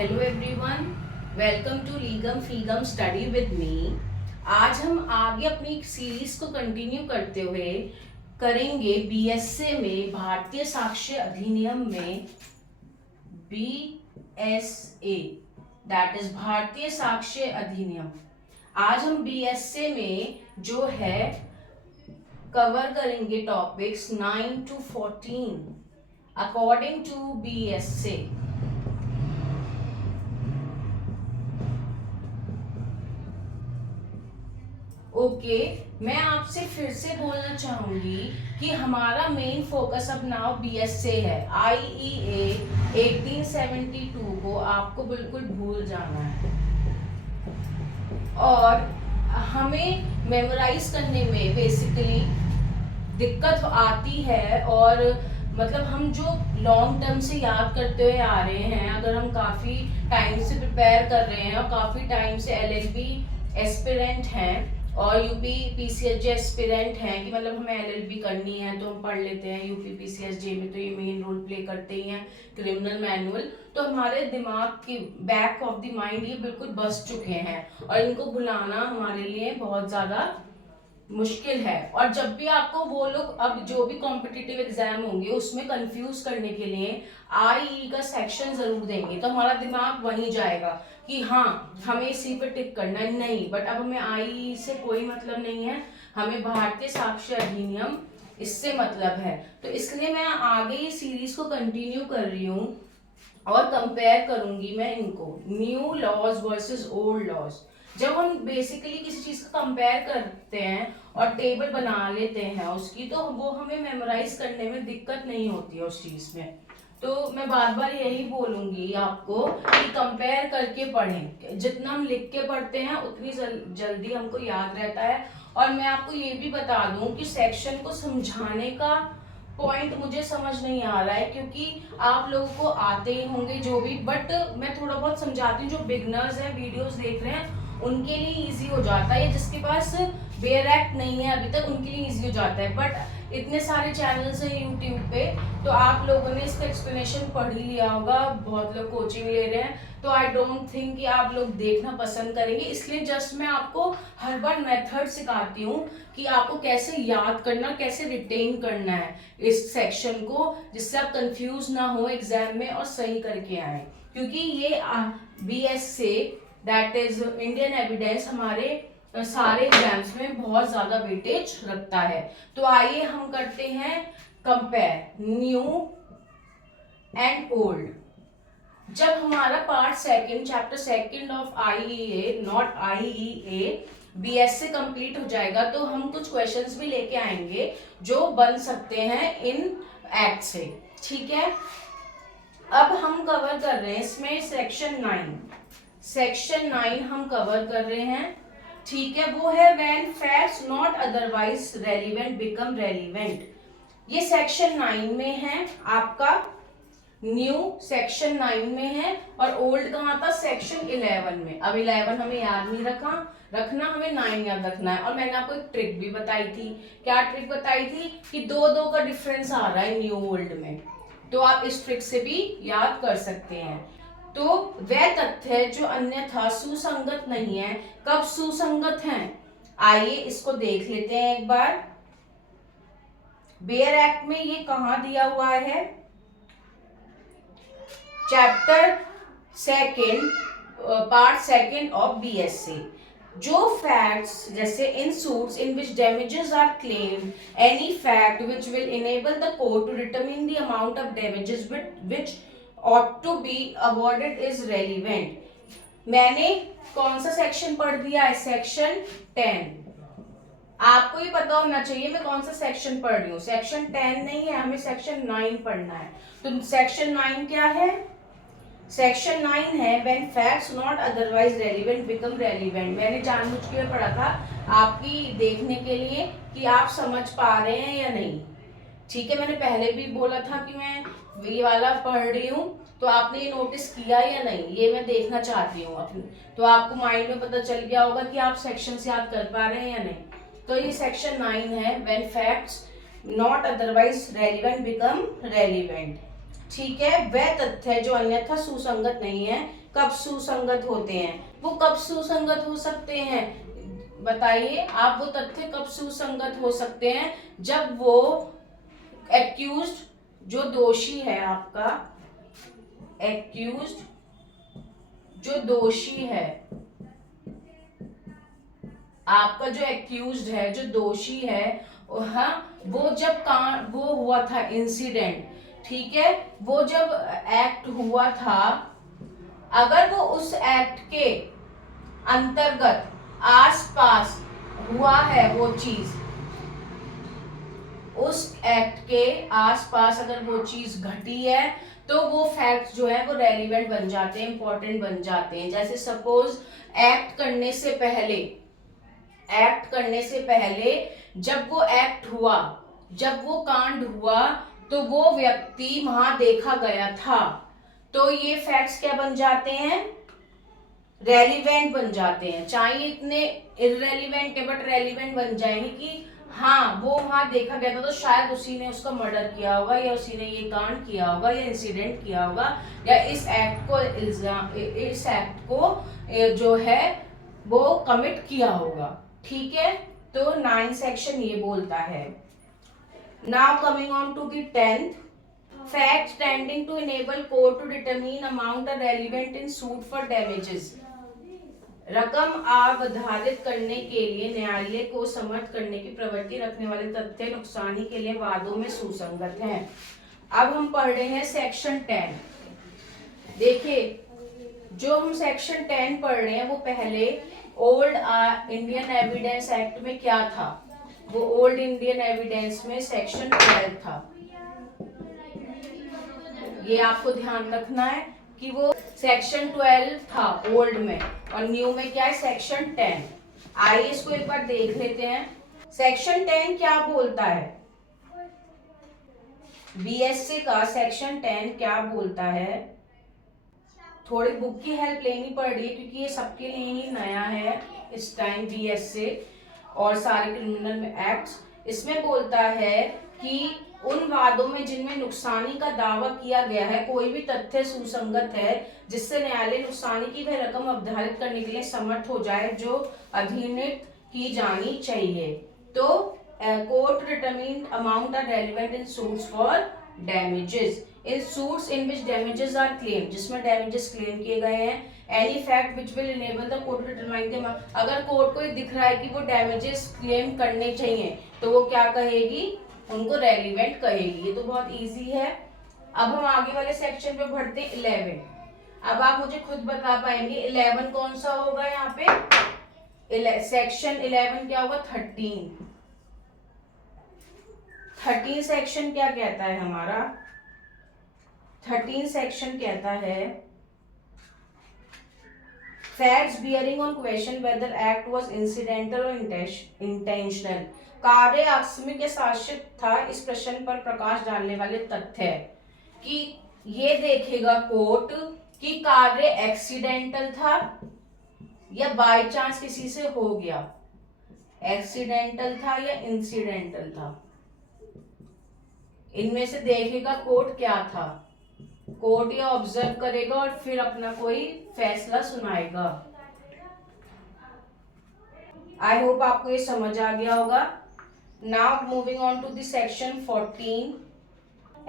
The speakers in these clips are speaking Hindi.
हेलो एवरीवन, वेलकम टू लीगम फीगम स्टडी विद मी। आज हम आगे अपनी सीरीज को कंटिन्यू करते हुए करेंगे बीएसए में भारतीय साक्ष्य अधिनियम में बीएसए, दैट इज भारतीय साक्ष्य अधिनियम। आज हम बीएसए में जो है कवर करेंगे topics 9 to 14 according to BSA. Okay, मैं आपसे फिर से बोलना चाहूंगी कि हमारा मेन फोकस अब नाउ बीएसए है। आईईए 1872 को आपको बिल्कुल भूल जाना है और हमें मेमोराइज करने में बेसिकली दिक्कत आती है। और मतलब हम जो लॉन्ग टर्म से याद करते हुए आ रहे हैं, अगर हम काफ़ी टाइम से प्रिपेयर कर रहे हैं और काफ़ी टाइम से एलएलबी एस्पिरेंट हैं और यूपी पीसीएसजे एस्पिरेंट हैं कि मतलब हमें एलएलबी करनी है तो हम पढ़ लेते हैं यूपी पीसीएसजे में, तो ये मेन रोल प्ले करते ही हैं क्रिमिनल मैनुअल। तो हमारे दिमाग के बैक ऑफ द माइंड ये बिल्कुल बस चुके हैं और इनको भुलाना हमारे लिए बहुत ज़्यादा मुश्किल है। और जब भी आपको वो लोग अब जो भी कॉम्पिटिटिव एग्जाम होंगे उसमें कंफ्यूज करने के लिए आईई का सेक्शन जरूर देंगे, तो हमारा दिमाग वहीं जाएगा कि हाँ हमें इसी पे टिक करना है। नहीं, बट अब हमें आईई से कोई मतलब नहीं है, हमें भारतीय साक्ष्य अधिनियम इससे मतलब है। तो इसलिए मैं आगे ये सीरीज को कंटिन्यू कर रही हूँ और कंपेयर करूंगी मैं इनको, new laws versus old laws. जब हम बेसिकली किसी चीज का कंपेयर करते हैं और टेबल बना लेते हैं उसकी, तो वो हमें मेमोराइज करने में दिक्कत नहीं होती है उस चीज में। तो मैं बार बार यही बोलूंगी आपको कि कंपेयर करके पढ़ें। जितना हम लिख के पढ़ते हैं उतनी जल्दी हमको याद रहता है। और मैं आपको ये भी बता दूं कि सेक्शन को समझाने का पॉइंट मुझे समझ नहीं आ रहा है, क्योंकि आप लोगों को आते ही होंगे जो भी, बट मैं थोड़ा बहुत समझाती हूँ। जो बिगनर्स हैं, वीडियोस देख रहे हैं, उनके लिए इजी हो जाता है, या जिसके पास बेयर एक्ट नहीं है अभी तक उनके लिए इजी हो जाता है। बट इतने सारे चैनल्स हैं यूट्यूब पे, तो आप लोगों ने इसका एक्सप्लेनेशन पढ़ ही लिया होगा, बहुत लोग कोचिंग ले रहे हैं, तो आई डोंट थिंक कि आप लोग देखना पसंद करेंगे। इसलिए जस्ट मैं आपको हर बार मेथड सिखाती हूँ कि आपको कैसे याद करना, कैसे रिटेन करना है इस सेक्शन को, जिससे आप कंफ्यूज ना हो एग्जाम में और सही करके आए। क्योंकि ये BSA that is Indian evidence हमारे सारे एग्जाम्स में बहुत ज्यादा वेटेज रखता है। तो आइए हम करते हैं कंपेयर न्यू एंड ओल्ड। जब हमारा part second, chapter second of IEA, not IEA, BSA complete हो जाएगा, तो हम कुछ क्वेश्चंस भी लेके आएंगे जो बन सकते हैं इन एक्ट से। ठीक है, अब हम कवर कर रहे हैं इसमें सेक्शन 9। सेक्शन 9 हम कवर कर रहे हैं। ठीक है, वो है when facts not otherwise relevant become relevant. ये सेक्शन 9 में है आपका, न्यू सेक्शन 9 में है, और ओल्ड कहाँ था? सेक्शन 11 में। अब 11 हमें याद नहीं रखना, हमें 9 याद रखना है। और मैंने आपको एक ट्रिक भी बताई थी। क्या ट्रिक बताई थी? कि 2-2 का डिफरेंस आ रहा है न्यू ओल्ड में, तो आप इस ट्रिक से भी याद कर सकते हैं। तो वह तथ्य जो अन्यथा सुसंगत नहीं है, कब सुसंगत हैं? आइए इसको देख लेते हैं एक बार। बेयर एक्ट में ये कहां दिया हुआ है? Chapter second, part second of BSA. जो फैक्ट्स, जैसे in suits in which damages are claimed, any fact which will enable the court to determine the amount of damages which ought to be awarded is relevant। मैंने कौन सा सेक्शन पढ़ दिया है? सेक्शन 10। आपको ये पता होना चाहिए मैं कौन सा सेक्शन पढ़ रही हूँ। सेक्शन 10 नहीं है, हमें सेक्शन 9 पढ़ना है। तो सेक्शन 9 क्या है? सेक्शन 9 है when facts not otherwise relevant become relevant. मैंने जानबूझ के पढ़ा था आपकी देखने के लिए कि आप समझ पा रहे हैं या नहीं। ठीक है, मैंने पहले भी बोला था कि मैं ये वाला पढ़ रही हूँ, तो आपने ये नोटिस किया या नहीं, ये मैं देखना चाहती हूँ अपनी। तो आपको माइंड में पता चल गया होगा कि आप सेक्शन से याद कर पा रहे हैं या नहीं। तो ये सेक्शन 9 है when facts not otherwise relevant become relevant. ठीक है, वह तथ्य जो अन्यथा सुसंगत नहीं है, कब सुसंगत होते हैं? वो कब सुसंगत हो सकते हैं? बताइए आप, वो तथ्य कब सुसंगत हो सकते हैं? जब वो एक्यूज्ड, जो दोषी है आपका, एक्यूज्ड जो दोषी है, आपका जो एक्यूज्ड है, जो दोषी है, हाँ, वो जब वो हुआ था इंसिडेंट, ठीक है, वो जब एक्ट हुआ था, अगर वो उस एक्ट के अंतर्गत आसपास हुआ है वो चीज, उस एक्ट के आसपास अगर वो चीज घटी है, तो वो फैक्ट जो है वो रेलिवेंट बन जाते हैं, इंपॉर्टेंट बन जाते हैं। जैसे सपोज एक्ट करने से पहले, एक्ट करने से पहले जब वो एक्ट हुआ, जब वो कांड हुआ, तो वो व्यक्ति वहां देखा गया था, तो ये फैक्ट्स क्या बन जाते हैं? रेलिवेंट बन जाते हैं। चाहे इतने इररेलिवेंट है बट रेलिवेंट बन जाएंगे कि हाँ वो वहां देखा गया था, तो शायद उसी ने उसका मर्डर किया होगा, या उसी ने ये कांड किया होगा, या इंसिडेंट किया होगा, या इस एक्ट को जो है वो कमिट किया होगा। ठीक है, तो 9 सेक्शन ये बोलता है। Now coming on to the 10th, facts tending to enable court to determine amount are relevant in suit for damages। रकम आवधारित करने के लिए न्यायालय को सम्मत करने की प्रवृत्ति रखने वाले तथ्य नुकसानी के लिए वादों में सुसंगत हैं। अब हम पढ़ रहे हैं सेक्शन 10। देखिए, जो हम सेक्शन 10 पढ़ रहे हैं वो पहले ओल्ड इंडियन एविडेंस एक्ट में क्या था? वो ओल्ड इंडियन एविडेंस में सेक्शन 12 था। ये आपको ध्यान रखना है कि वो सेक्शन 12 था ओल्ड में, और न्यू में क्या है? सेक्शन 10। आइए इसको एक बार देख लेते हैं। सेक्शन 10 क्या बोलता है? बीएससी का सेक्शन 10 क्या बोलता है? थोड़ी बुक की हेल्प लेनी पड़ रही है क्योंकि ये सबके लिए ही नया है इस टाइम, बीएससी और सारे क्रिमिनल एक्ट्स। इसमें बोलता है कि उन वादों में जिनमें नुकसानी का दावा किया गया है, कोई भी तथ्य सुसंगत है जिससे न्यायालय नुकसानी की वह रकम अवधारित करने के लिए समर्थ हो जाए जो अधीनित की जानी चाहिए। तो court determine amount are relevant in suits for damages, in suits in which damages are claim, जिसमें डैमेजेस क्लेम किए गए हैं। Any fact which will enable the court to determine the, अगर कोर्ट को दिख रहा है कि वो डैमेजेस क्लेम करने चाहिए, तो वो क्या कहेगी? उनको रेलिवेंट कहेगी। ये तो बहुत इजी है। अब हम आगे वाले सेक्शन पे बढ़ते हैं, 11। अब आप मुझे खुद बता पाएंगे 11 कौन सा होगा यहाँ पे? सेक्शन 11 क्या होगा? 13। 13 सेक्शन क्या कहता है हमारा? 13 सेक्शन कहता है facts bearing on question whether act was incidental or intentional। कार्य आकस्मिक या शासित था, इस प्रश्न पर प्रकाश डालने वाले तथ्य कि ये देखेगा कोर्ट कि कार्य एक्सीडेंटल था या बाय चांस किसी से हो गया, एक्सीडेंटल था या इंसिडेंटल था, इनमें से देखेगा कोर्ट क्या था। कोर्ट ये ऑब्जर्व करेगा और फिर अपना कोई फैसला सुनाएगा। आई होप आपको ये समझ आ गया होगा। Now moving on to the section 14,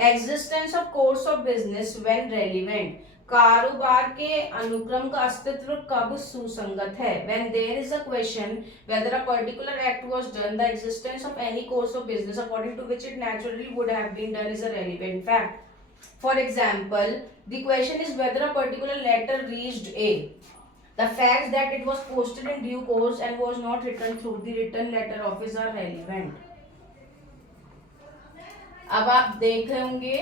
existence of course of business when relevant. कारोबार के अनुक्रम का अस्तित्व कब सुसंगत है? When there is a question whether a particular act was done, the existence of any course of business according to which it naturally would have been done is a relevant fact. For example, the question is whether a particular letter reached A. The facts that it was posted in due course and was not returned through the return letter office are relevant. अब आप देख रहे होंगे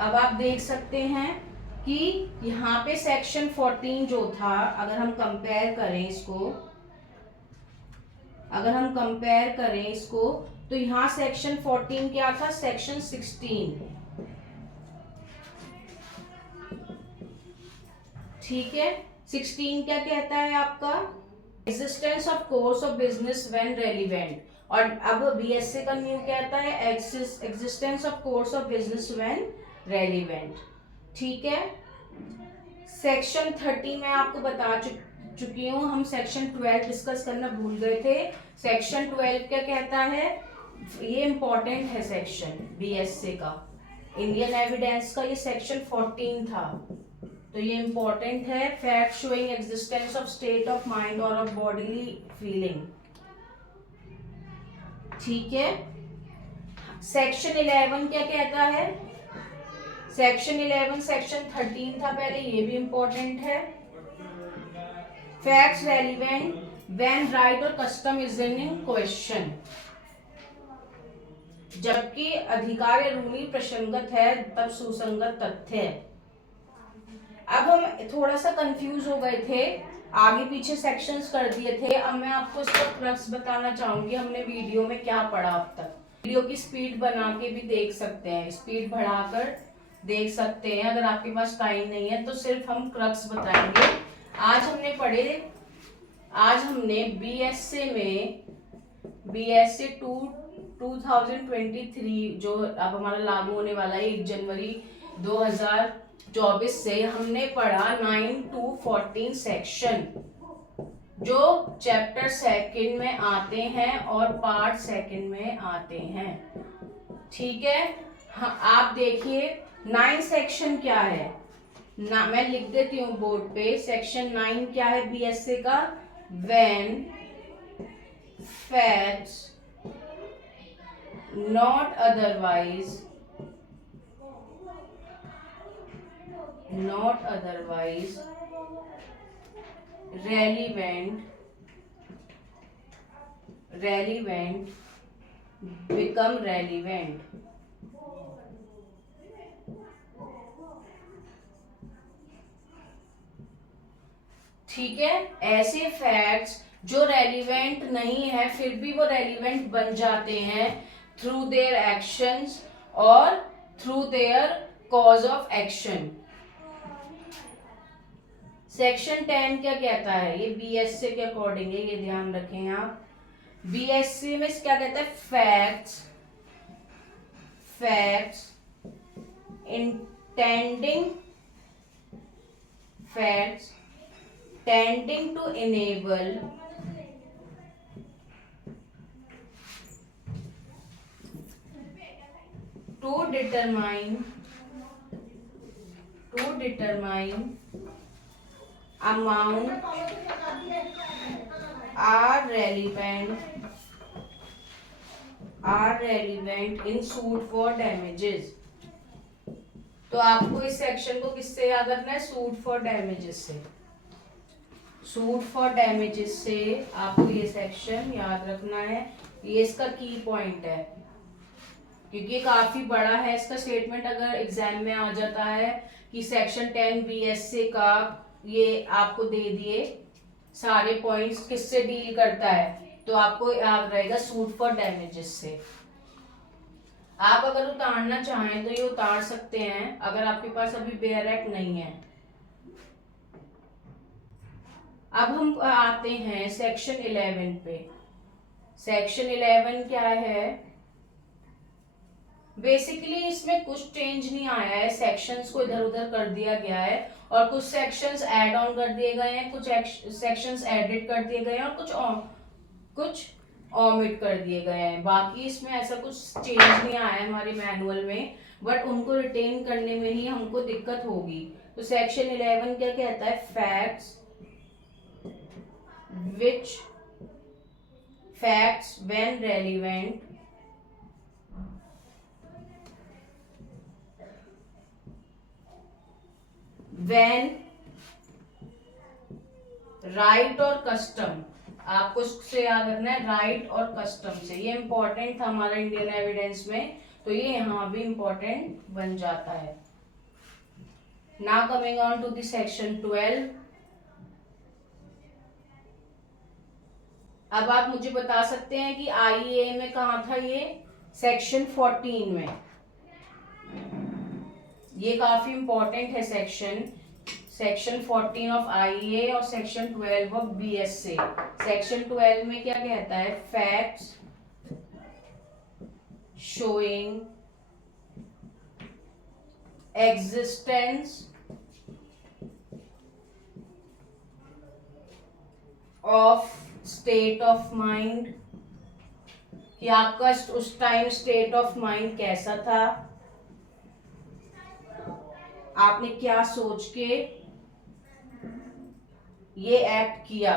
अब आप देख सकते हैं कि यहाँ पे सेक्शन 14 जो था, अगर हम कंपेयर करें इसको, तो यहाँ सेक्शन 14 क्या था? सेक्शन 16। ठीक है, 16 क्या कहता है आपका? Existence of course of business when relevant. और अब बीएसए का न्यू कहता है existence of course of business when relevant. ठीक है, सेक्शन 30 में आपको बता चुकी हूँ, हम सेक्शन 12 डिस्कस करना भूल गए थे। सेक्शन 12 क्या कहता है, ये इंपॉर्टेंट है सेक्शन बीएसए का, इंडियन एविडेंस का ये सेक्शन 14 था, तो ये इंपॉर्टेंट है। Fact showing existence of state of mind और ऑफ बॉडीली फीलिंग। ठीक है, सेक्शन 11 क्या कहता है, सेक्शन 11 सेक्शन 13 था पहले, ये भी इंपॉर्टेंट है। फैक्ट्स रेलिवेंट व्हेन राइट और कस्टम इज इन क्वेश्चन, जबकि अधिकार या रूढ़ि प्रसंगत है तब सुसंगत तथ्य है। अब हम थोड़ा सा कंफ्यूज हो गए थे, आगे पीछे सेक्शंस कर दिए थे। अब मैं आपको इसका क्रक्स बताना चाहूंगी, हमने वीडियो में क्या पढ़ा अब तक। वीडियो की स्पीड बना के भी देख सकते हैं, स्पीड बढ़ाकर देख सकते हैं, अगर आपके पास टाइम नहीं है तो सिर्फ हम क्रक्स बताएंगे। आज हमने बीएसए में बीएसए 2023 जो अब हमारा लागू होने वाला है 1 जनवरी 2024 से, हमने पढ़ा 9 to 14 सेक्शन जो चैप्टर सेकंड में आते हैं और पार्ट सेकंड में आते हैं। ठीक है, हाँ, आप देखिए 9 सेक्शन क्या है ना, मैं लिख देती हूँ बोर्ड पे। सेक्शन 9 क्या है बीएसए का, when facts not otherwise relevant become relevant। ठीक है, ऐसे फैक्ट्स जो रेलिवेंट नहीं है फिर भी वो रेलिवेंट बन जाते हैं थ्रू देयर एक्शंस और through their cause of action. Section 10 क्या कहता है, ये बीएसए के अकॉर्डिंग है, ये ध्यान रखें आप। बीएसए में क्या कहता है, facts tending to enable to determine amount are relevant in suit for damages। तो आपको इस सेक्शन को किससे याद रखना है, सूट फॉर डैमेजेस से। सूट फॉर डैमेजेस से आपको ये सेक्शन याद रखना है, ये इसका की पॉइंट है, क्योंकि ये काफी बड़ा है इसका स्टेटमेंट। अगर एग्जाम में आ जाता है कि सेक्शन 10 बीएसए का, ये आपको दे दिए सारे पॉइंट्स किससे डील करता है, तो आपको याद रहेगा सूट फॉर डैमेजेस से। आप अगर उतारना चाहें तो ये उतार सकते हैं, अगर आपके पास अभी बेयर एक्ट नहीं है। अब हम आते हैं सेक्शन 11 पे। सेक्शन 11 क्या है, बेसिकली इसमें कुछ चेंज नहीं आया है, सेक्शंस को इधर उधर कर दिया गया है और कुछ सेक्शंस ऐड ऑन कर दिए गए हैं, कुछ सेक्शंस एडिट कर दिए गए हैं और कुछ ऑमिट कर दिए गए हैं। बाकी इसमें ऐसा कुछ चेंज नहीं आया है हमारे मैनुअल में, बट उनको रिटेन करने में ही हमको दिक्कत होगी। तो सेक्शन 11 क्या कहता है, facts when relevant when right और कस्टम, आपको इससे याद रखना है, राइट और कस्टम से। ये इंपॉर्टेंट था हमारा इंडियन एविडेंस में, तो ये यहाँ भी इंपॉर्टेंट बन जाता है। Now coming on to the section 12। अब आप मुझे बता सकते हैं कि आईए में कहा था ये, सेक्शन 14 में। ये काफी इंपॉर्टेंट है सेक्शन 14 ऑफ आईए और सेक्शन 12 ऑफ बीएसए। सेक्शन 12 में क्या कहता है, facts showing existence of state of mind, कि आपका उस टाइम स्टेट ऑफ माइंड कैसा था, आपने क्या सोच के ये एक्ट किया,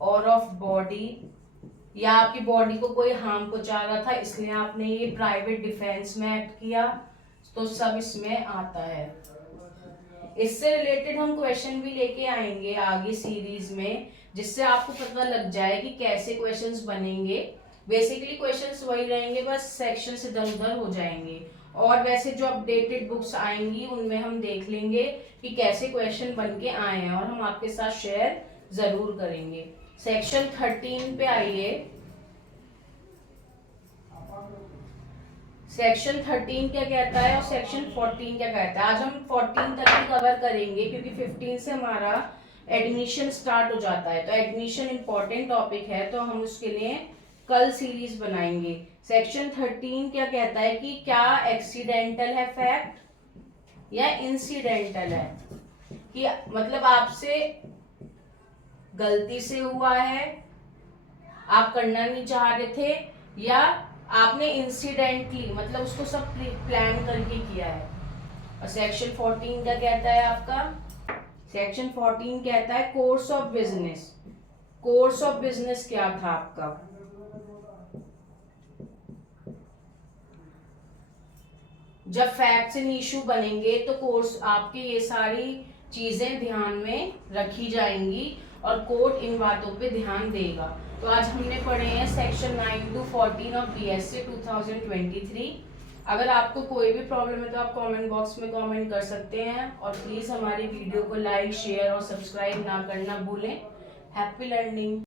और ऑफ बॉडी, या आपकी बॉडी को कोई हार्म पहुंचा रहा था इसलिए आपने ये प्राइवेट डिफेंस में एक्ट किया, तो सब इसमें आता है। इससे रिलेटेड हम क्वेश्चन भी लेके आएंगे आगे सीरीज में, जिससे आपको पता लग जाए कि कैसे क्वेश्चंस बनेंगे। बेसिकली क्वेश्चंस वही रहेंगे, बस सेक्शंस इधर उधर हो जाएंगे। और वैसे जो अपडेटेड बुक्स आएंगी उनमें हम देख लेंगे कि कैसे क्वेश्चन बन के आए हैं, और हम आपके साथ शेयर जरूर करेंगे। सेक्शन 13 पे आइए। सेक्शन 13 क्या कहता है और सेक्शन 14 क्या कहता है। आज हम 14 तक ही कवर करेंगे, क्योंकि 15 से हमारा एडमिशन स्टार्ट हो जाता है। तो एडमिशन इंपॉर्टेंट टॉपिक है, तो हम उसके लिए कल सीरीज बनाएंगे। सेक्शन 13 क्या कहता है कि क्या एक्सीडेंटल है फैक्ट या इंसिडेंटल है, कि मतलब आपसे गलती से हुआ है, आप करना नहीं चाह रहे थे, या आपने इंसिडेंटली मतलब उसको सब प्लान करके किया है। और सेक्शन 14 क्या कहता है आपका, सेक्शन 14 कहता है course of business. Course of business क्या था आपका, जब फैक्ट्स एंड इशू बनेंगे तो कोर्स आपके ये सारी चीजें ध्यान में रखी जाएंगी और कोर्ट इन बातों पे ध्यान देगा। तो आज हमने पढ़े हैं सेक्शन 9 to 14 ऑफ बीएससी 2023। अगर आपको कोई भी प्रॉब्लम है तो आप कमेंट बॉक्स में कमेंट कर सकते हैं, और प्लीज हमारी वीडियो को लाइक शेयर और सब्सक्राइब ना करना भूलें। Happy learning.